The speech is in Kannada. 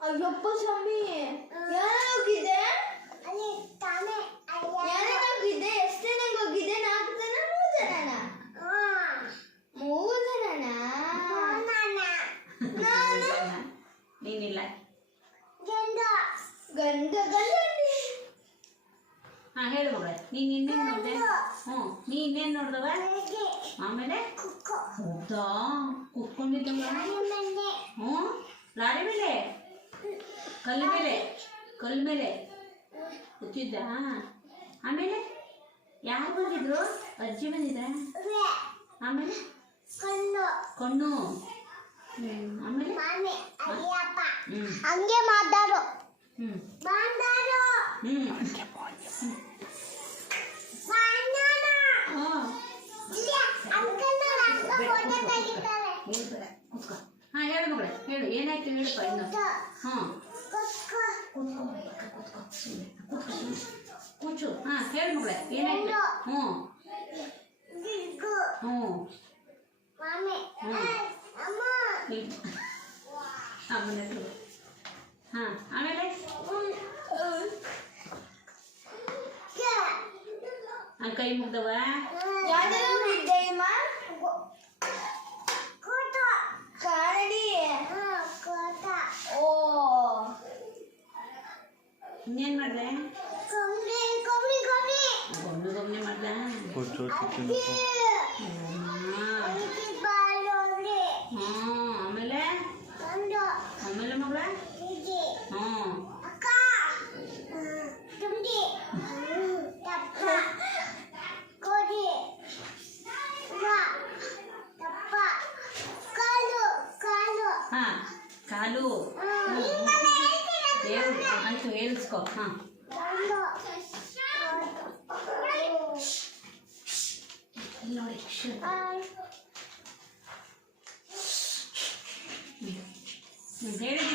ಅಯ್ಯಪ್ಪ ಸ್ವಾಮಿ ಯಾರೋಗಿದೆ ಯಾರೋಗಿದೆ ಎಷ್ಟು ಜನ ಹೋಗಿದೆ 4 ಜನ 3 ಜನನ ನೀನಿಲ್ಲ ಗಂಡ ಹೇಳು ಮಗಳೇ ನೀನು ಇನ್ನೇನು ನೋಡಿದೆ ನೀ ಇನ್ನೇನು ನೋಡ್ದವ ಆಮೇಲೆ ಹೌದಾ ಕುತ್ಕೊಂಡಿದ್ದವ ಲಾರಿ ಮೇಲೆ ಕಲ್ಲು ಮೇಲೆ ಕೂತಿದ್ದ ಆಮೇಲೆ ಯಾರು ಬಂದಿದ್ರು ಅಜ್ಜಿ ಬಂದಿದ್ರ ಆಮೇಲೆ ಕಣ್ಣು ಆಮೇಲೆ ಹಂಗೆ ಮಾತಾಡು ಹೇಳು ಮಗಳೇ ಹೇಳು ಏನಾಯ್ತು ಹೇಳಪ್ಪ ಇನ್ನು ಕೂಚು ಹೇಳು ಮಗಳೇ ಏನಾಯ್ತು ಆಮೇಲೆ ಕೈ ಮುಗ್ದವ ಇನ್ನೇನು ಮಾಡಿದೆ ಗೊಬ್ಬನೆ ಮಾಡ್ದ ಆಮೇಲೆ ಆಮೇಲೆ ಮಗಳ ಕಾಲು ದೇವ್ರು ಅಂತೂ ಹೇಳಿಸ್ಕೊ ನೋಡಿ ಹೇಳಿ